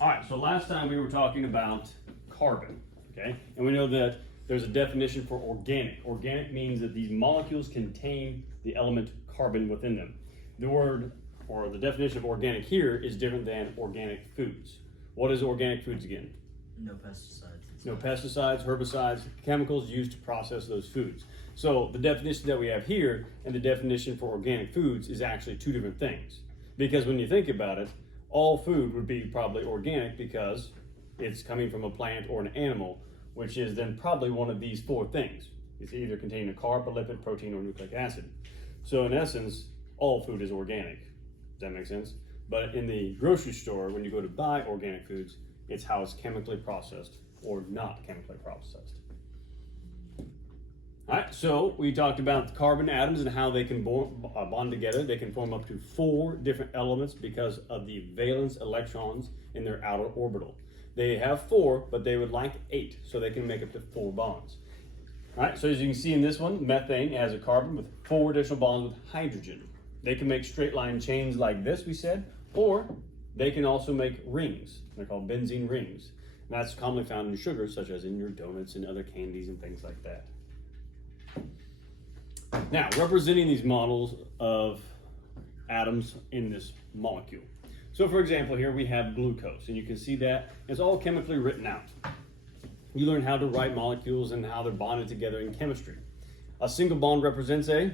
All right, so last time we were talking about carbon, okay? And we know that there's a definition for organic. Organic means that these molecules contain the element carbon within them. The word, or the definition of organic here is different than organic foods. What is organic foods again? No pesticides. No pesticides, herbicides, chemicals used to process those foods. So the definition that we have here and the definition for organic foods is actually two different things. Because when you think about it, all food would be probably organic because it's coming from a plant or an animal, which is then probably one of these four things. It's either containing a carb, a lipid, protein, or nucleic acid. So in essence, all food is organic. Does that make sense? But in the grocery store, when you go to buy organic foods, it's how it's chemically processed or not chemically processed. All right, so we talked about the carbon atoms and how they can bond together. They can form up to 4 different elements because of the valence electrons in their outer orbital. They have 4, but they would like 8, so they can make up to 4 bonds. All right, so as you can see in this one, methane has a carbon with 4 additional bonds with hydrogen. They can make straight line chains like this, we said, or they can also make rings. They're called benzene rings. And that's commonly found in sugars, such as in your donuts and other candies and things like that. Now, representing these models of atoms in this molecule. So for example, here we have glucose, and you can see that it's all chemically written out. You learn how to write molecules and how they're bonded together in chemistry. A single bond represents a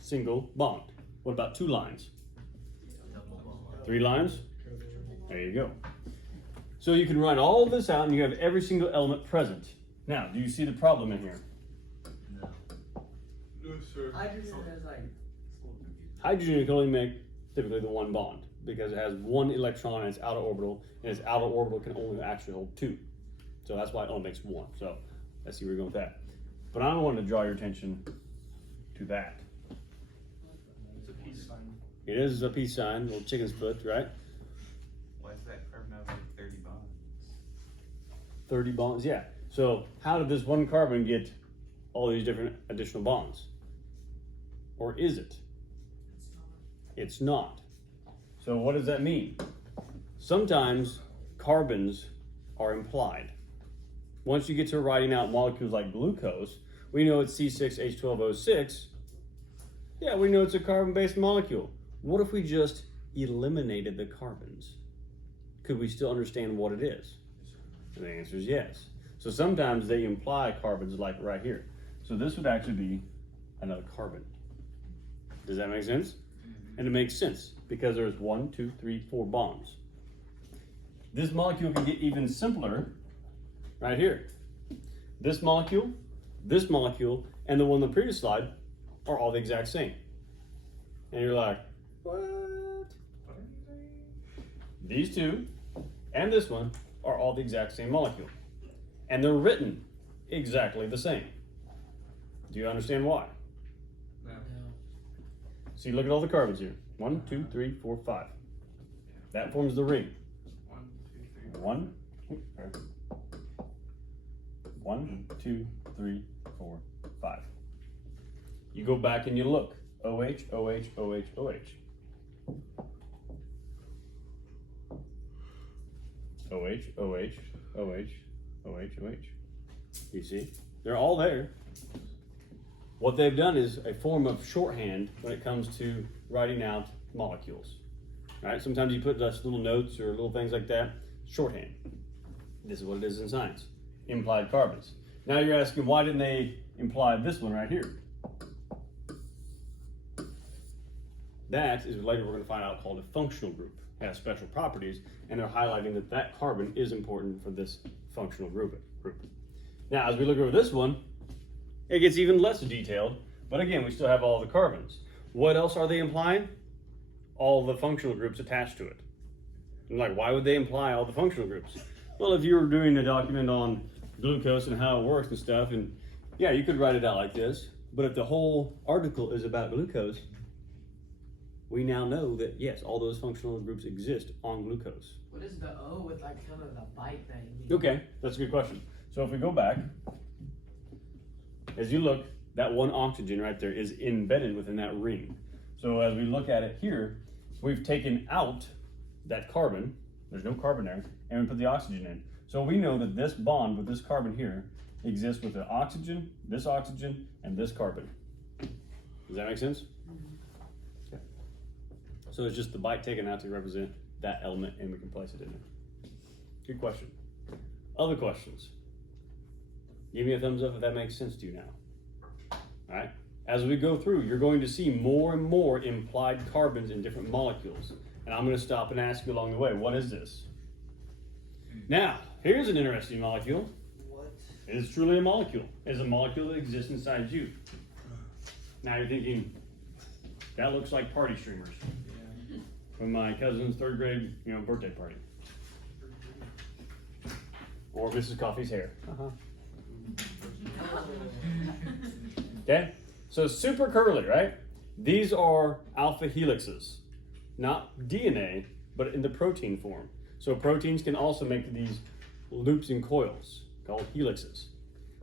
single bond. What about 2 lines? 3 lines? There you go. So you can write all this out and you have every single element present. Now, do you see the problem in here? No. No, sir. Hydrogen can only make typically the 1 bond because it has 1 electron in its outer orbital, and its outer orbital can only actually hold 2. So that's why it only makes 1. So let's see where we're going with that. But I don't want to draw your attention to that. It's a peace sign. It is a peace sign, little chicken's foot, right? Why is that carbon have like 30 bonds? 30 bonds, yeah. So how did this one carbon get all these different additional bonds? Or is it? It's not. So what does that mean? Sometimes carbons are implied. Once you get to writing out molecules like glucose, we know it's C6H12O6. Yeah, we know it's a carbon-based molecule. What if we just eliminated the carbons? Could we still understand what it is? And the answer is yes. So sometimes they imply carbons like right here. So this would actually be another carbon. Does that make sense? And it makes sense because there's 1, 2, 3, 4 bonds. This molecule can get even simpler right here. This molecule, and the one on the previous slide are all the exact same. And you're like, what? These 2 and this one are all the exact same molecule. And they're written exactly the same. Do you understand why? No. See, look at all the carbons here. 1, 2, 3, 4, 5. That forms the ring. 1, 2, 3. 1, 2, 3, 4, 5. You go back and you look. OH, OH, OH, OH. OH, OH, OH, OH, OH. You see? They're all there. What they've done is a form of shorthand when it comes to writing out molecules. All right? Sometimes you put just little notes or little things like that. Shorthand. This is what it is in science. Implied carbons. Now you're asking, why didn't they imply this one right here? That is later we're going to find out called a functional group. It has special properties, and they're highlighting that that carbon is important for this functional group. Now, as we look over this one, it gets even less detailed, but again, we still have all the carbons. What else are they implying? All the functional groups attached to it. And like, why would they imply all the functional groups? Well, if you were doing a document on glucose and how it works and stuff, and yeah, you could write it out like this, but if the whole article is about glucose, we now know that yes, all those functional groups exist on glucose. What is the O with like kind of the bite thing? Okay, that's a good question. So if we go back, as you look, that one oxygen right there is embedded within that ring. So as we look at it here, we've taken out that carbon, There's no carbon there, and we put the oxygen in. So we know that this bond with this carbon here exists with the oxygen, and this carbon. Does that make sense? Okay. So it's just the bite taken out to represent that element, and we can place it in there. Good question. Other questions? Give me a thumbs up if that makes sense to you now. All right. As we go through, you're going to see more and more implied carbons in different molecules. And I'm going to stop and ask you along the way, what is this? Now, here's an interesting molecule. What? It is truly a molecule. It is a molecule that exists inside you. Now you're thinking, that looks like party streamers Yeah. from my cousin's third grade, birthday party. Or Mrs. Coffee's hair. Okay, so super curly, right? These are alpha helixes, not DNA, but in the protein form. So proteins can also make these loops and coils called helixes.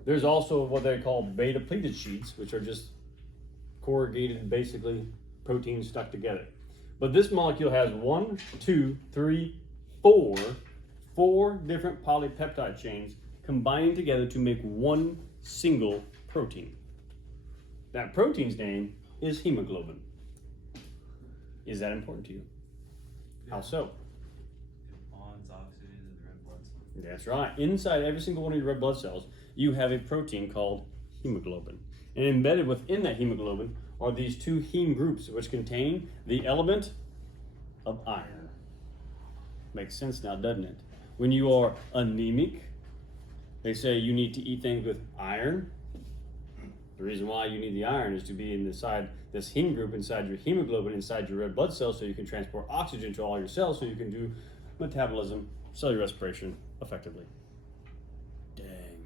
There's also what they call beta pleated sheets, which are just corrugated, basically proteins stuck together. But this molecule has 1, 2, 3, 4 different polypeptide chains combining together to make one single protein. That protein's name is hemoglobin. Is that important to you? How so? It bonds oxygen to the red blood cell. That's right. Inside every single one of your red blood cells, you have a protein called hemoglobin. And embedded within that hemoglobin are these two heme groups, which contain the element of iron. Makes sense now, doesn't it? When you are anemic, they say you need to eat things with iron. The reason why you need the iron is to be inside this heme group, inside your hemoglobin, inside your red blood cells, so you can transport oxygen to all your cells, so you can do metabolism, cellular respiration effectively. Dang.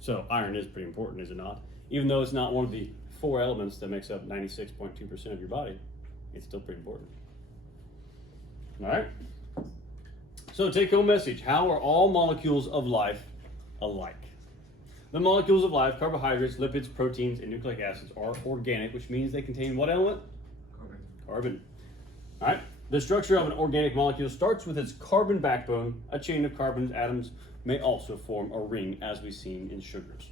So iron is pretty important, is it not? Even though it's not one of the 4 elements that makes up 96.2% of your body, it's still pretty important. All right? So take home message. How are all molecules of life alike? The molecules of life, carbohydrates, lipids, proteins, and nucleic acids, are organic, which means they contain what element? Carbon. Carbon. All right. The structure of an organic molecule starts with its carbon backbone. A chain of carbon atoms may also form a ring, as we've seen in sugars.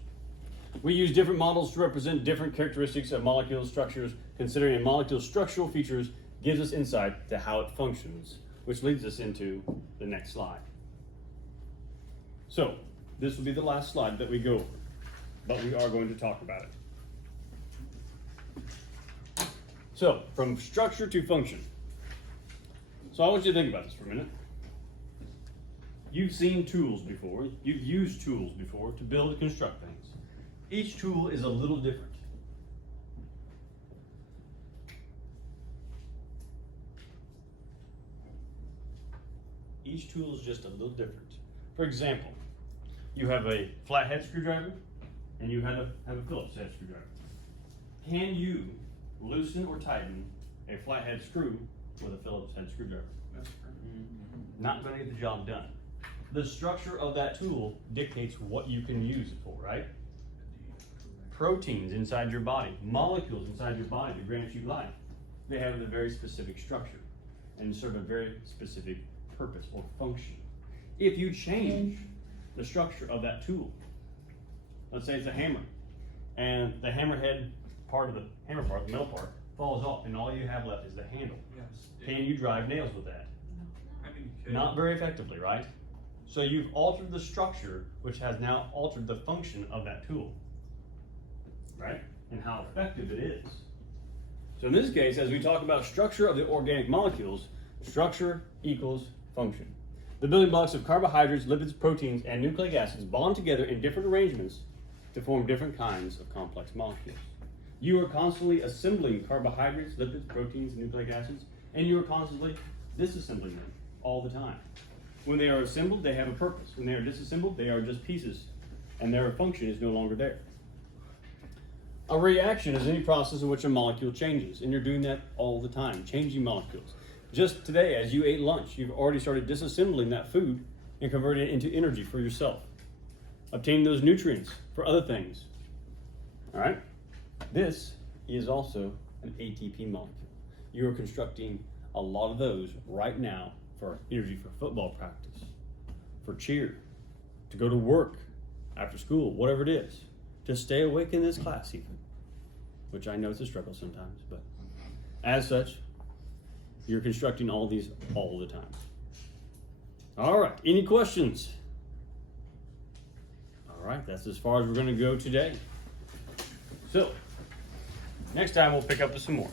We use different models to represent different characteristics of molecule structures. Considering a molecule's structural features gives us insight to how it functions, which leads us into the next slide. So, this will be the last slide that we go over, but we are going to talk about it. So, from structure to function. So I want you to think about this for a minute. You've seen tools before, you've used tools before to build and construct things. Each tool is a little different. Each tool is just a little different. For example, you have a flathead screwdriver and you have a Phillips head screwdriver. Can you loosen or tighten a flathead screw with a Phillips head screwdriver? That's perfect. Not going to get the job done. The structure of that tool dictates what you can use it for, right? Proteins inside your body, molecules inside your body that grant you life, they have a very specific structure and serve a very specific purpose or function. If you change the structure of that tool, let's say it's a hammer, and the hammerhead part of the hammer part, the metal part, falls off, and all you have left is the handle. Yes. Can you drive nails with that? I mean, you could. Not very effectively, right? So you've altered the structure, which has now altered the function of that tool, right? And how effective it is. So in this case, as we talk about structure of the organic molecules, structure equals function. The building blocks of carbohydrates, lipids, proteins, and nucleic acids bond together in different arrangements to form different kinds of complex molecules. You are constantly assembling carbohydrates, lipids, proteins, and nucleic acids, and you are constantly disassembling them all the time. When they are assembled, they have a purpose. When they are disassembled, they are just pieces, and their function is no longer there. A reaction is any process in which a molecule changes, and you're doing that all the time, changing molecules. Just today, as you ate lunch, you've already started disassembling that food and converting it into energy for yourself, obtaining those nutrients for other things. All right? This is also an ATP molecule. You are constructing a lot of those right now for energy for football practice, for cheer, to go to work, after school, whatever it is, to stay awake in this class even, which I know it's a struggle sometimes, but as such, you're constructing all these all the time. All right, any questions? All right, that's as far as we're going to go today. So, next time we'll pick up with some more.